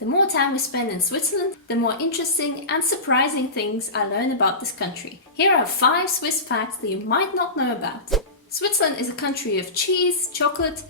The more time we spend in Switzerland, the more interesting and surprising things I learn about this country. Here are 5 Swiss facts that you might not know about. Switzerland is a country of cheese, chocolate,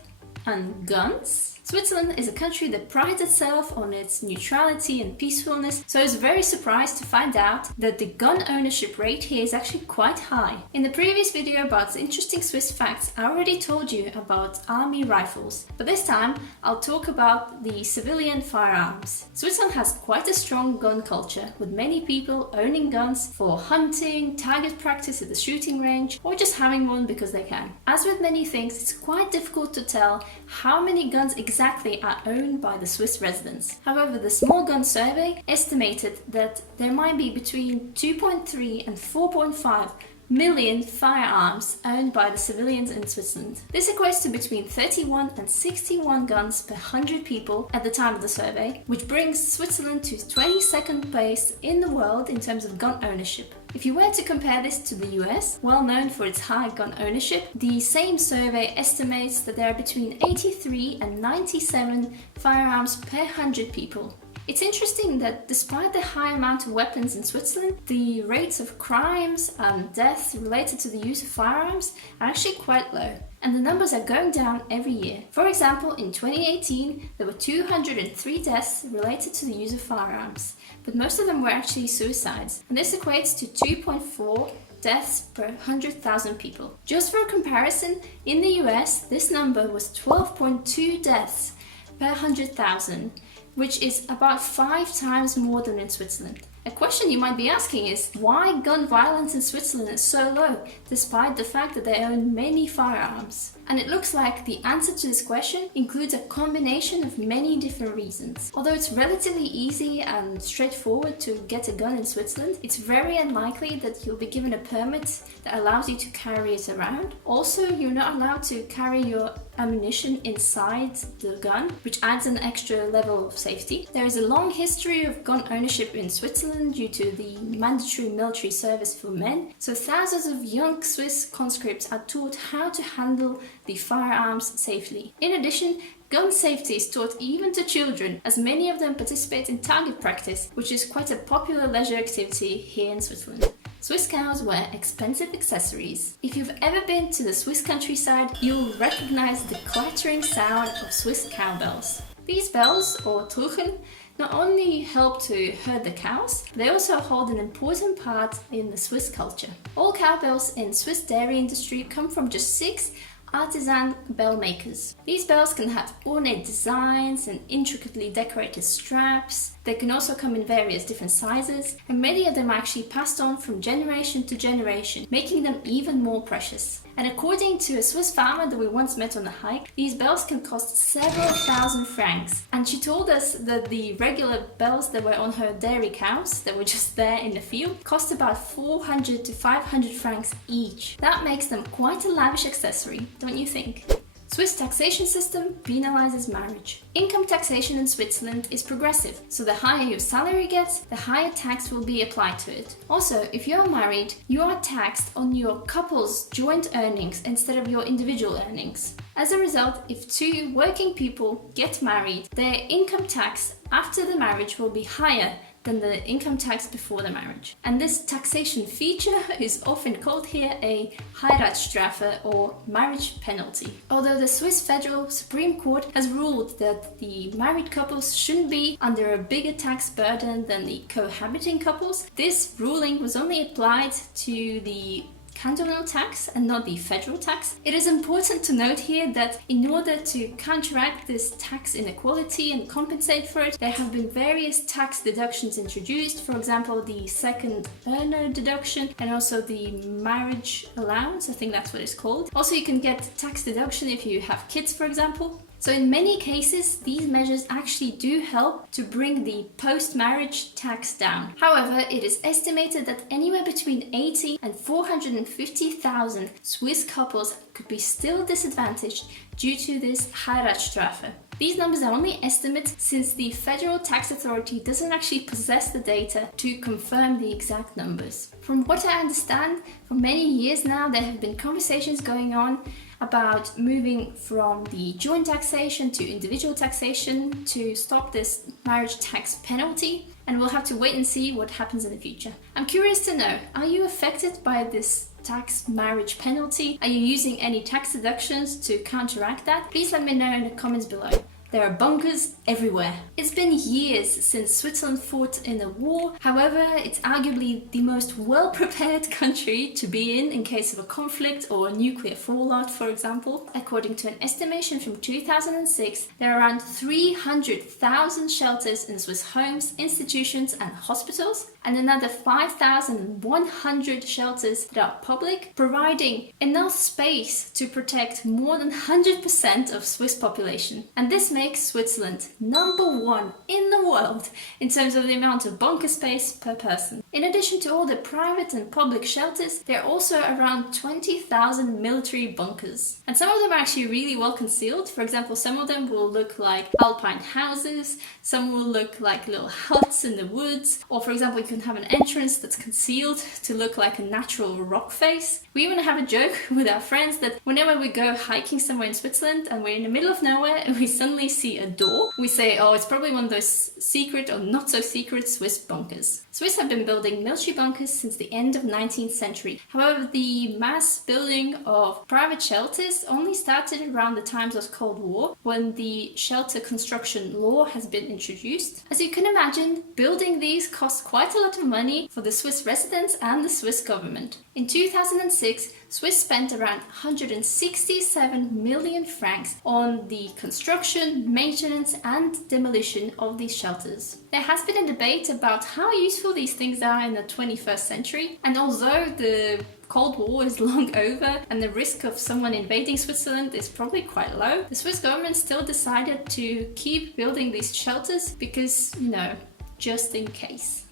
and guns. Switzerland is a country that prides itself on its neutrality and peacefulness, so I was very surprised to find out that the gun ownership rate here is actually quite high. In the previous video about interesting Swiss facts, I already told you about army rifles, but this time I'll talk about the civilian firearms. Switzerland has quite a strong gun culture, with many people owning guns for hunting, target practice at the shooting range, or just having one because they can. As with many things, it's quite difficult to tell how many guns exactly are owned by the Swiss residents. However, the Small Gun Survey estimated that there might be between 2.3 and 4.5 million firearms owned by the civilians in Switzerland. This equates to between 31 and 61 guns per 100 people at the time of the survey, which brings Switzerland to 22nd place in the world in terms of gun ownership. If you were to compare this to the US, well known for its high gun ownership, the same survey estimates that there are between 83 and 97 firearms per 100 people. It's interesting that despite the high amount of weapons in Switzerland, the rates of crimes and deaths related to the use of firearms are actually quite low, and the numbers are going down every year. For example, in 2018, there were 203 deaths related to the use of firearms, but most of them were actually suicides, and this equates to 2.4 deaths per 100,000 people. Just for a comparison, in the US, this number was 12.2 deaths per 100,000, which is about 5 times more than in Switzerland. A question you might be asking is why gun violence in Switzerland is so low, despite the fact that they own many firearms. And it looks like the answer to this question includes a combination of many different reasons. Although it's relatively easy and straightforward to get a gun in Switzerland, it's very unlikely that you'll be given a permit that allows you to carry it around. Also, you're not allowed to carry your ammunition inside the gun, which adds an extra level of safety. There is a long history of gun ownership in Switzerland due to the mandatory military service for men, so thousands of young Swiss conscripts are taught how to handle the firearms safely. In addition, gun safety is taught even to children, as many of them participate in target practice, which is quite a popular leisure activity here in Switzerland. Swiss cows wear expensive accessories. If you've ever been to the Swiss countryside, you'll recognize the clattering sound of Swiss cowbells. These bells, or Truchen, not only help to herd the cows, they also hold an important part in the Swiss culture. All cowbells in Swiss dairy industry come from just 6 artisan bell makers. These bells can have ornate designs and intricately decorated straps. They can also come in various different sizes, and many of them are actually passed on from generation to generation, making them even more precious. And according to a Swiss farmer that we once met on a hike, these bells can cost several thousand francs. And she told us that the regular bells that were on her dairy cows, that were just there in the field, cost about 400 to 500 francs each. That makes them quite a lavish accessory, don't you think? Swiss taxation system penalizes marriage. Income taxation in Switzerland is progressive, so the higher your salary gets, the higher tax will be applied to it. Also, if you're married, you are taxed on your couple's joint earnings instead of your individual earnings. As a result, if 2 working people get married, their income tax after the marriage will be higher than the income tax before the marriage. And this taxation feature is often called here a Heiratsstrafe, or marriage penalty. Although the Swiss Federal Supreme Court has ruled that the married couples shouldn't be under a bigger tax burden than the cohabiting couples, this ruling was only applied to the cantonal tax and not the federal tax. It is important to note here that in order to counteract this tax inequality and compensate for it, there have been various tax deductions introduced, for example the second earner deduction and also the marriage allowance, I think that's what it's called. Also, you can get tax deduction if you have kids, for example. So in many cases, these measures actually do help to bring the post-marriage tax down. However, it is estimated that anywhere between 80 and 450,000 Swiss couples could be still disadvantaged due to this Heiratsstrafe. These numbers are only estimates since the Federal Tax Authority doesn't actually possess the data to confirm the exact numbers. From what I understand, for many years now there have been conversations going on about moving from the joint taxation to individual taxation to stop this marriage tax penalty, and we'll have to wait and see what happens in the future. I'm curious to know, are you affected by this tax marriage penalty? Are you using any tax deductions to counteract that? Please let me know in the comments below. There are bunkers everywhere. It's been years since Switzerland fought in a war. However, it's arguably the most well-prepared country to be in case of a conflict or a nuclear fallout, for example. According to an estimation from 2006, there are around 300,000 shelters in Swiss homes, institutions and hospitals, and another 5,100 shelters that are public, providing enough space to protect more than 100% of Swiss population. And this makes Switzerland #1 in the world in terms of the amount of bunker space per person. In addition to all the private and public shelters, there are also around 20,000 military bunkers. And some of them are actually really well concealed. For example, some of them will look like alpine houses, some will look like little huts in the woods, or for example, you can have an entrance that's concealed to look like a natural rock face. We even have a joke with our friends that whenever we go hiking somewhere in Switzerland and we're in the middle of nowhere and we suddenly see a door, we say, oh, it's probably one of those secret or not so secret Swiss bunkers. Swiss have been building military bunkers since the end of 19th century. However, the mass building of private shelters only started around the times of Cold War, when the shelter construction law has been introduced. As you can imagine, building these costs quite a lot of money for the Swiss residents and the Swiss government. In 2006, Swiss spent around 167 million francs on the construction, maintenance and demolition of these shelters. There has been a debate about how useful these things are in the 21st century, and although the Cold War is long over and the risk of someone invading Switzerland is probably quite low, the Swiss government still decided to keep building these shelters because, you know, just in case.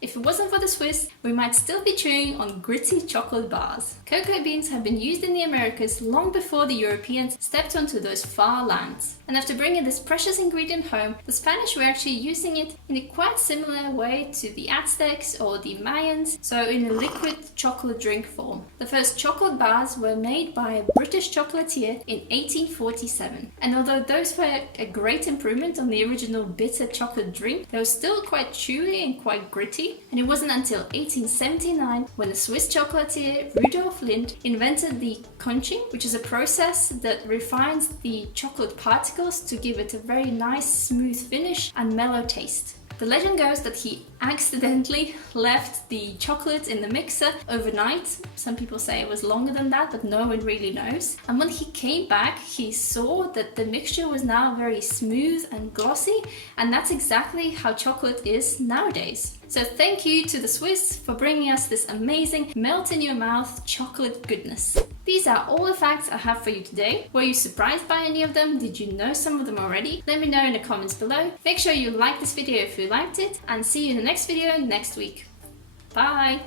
If it wasn't for the Swiss, we might still be chewing on gritty chocolate bars. Cocoa beans have been used in the Americas long before the Europeans stepped onto those far lands. And after bringing this precious ingredient home, the Spanish were actually using it in a quite similar way to the Aztecs or the Mayans, so in a liquid chocolate drink form. The first chocolate bars were made by a British chocolatier in 1847. And although those were a great improvement on the original bitter chocolate drink, they were still quite chewy and quite gritty. And it wasn't until 1879 when the Swiss chocolatier Rudolf Lindt invented the conching, which is a process that refines the chocolate particles to give it a very nice smooth finish and mellow taste. The legend goes that he accidentally left the chocolate in the mixer overnight. Some people say it was longer than that, but no one really knows. And when he came back, he saw that the mixture was now very smooth and glossy, and that's exactly how chocolate is nowadays. So thank you to the Swiss for bringing us this amazing melt-in-your-mouth chocolate goodness. These are all the facts I have for you today. Were you surprised by any of them? Did you know some of them already? Let me know in the comments below. Make sure you like this video if you liked it, and see you in the next video next week. Bye!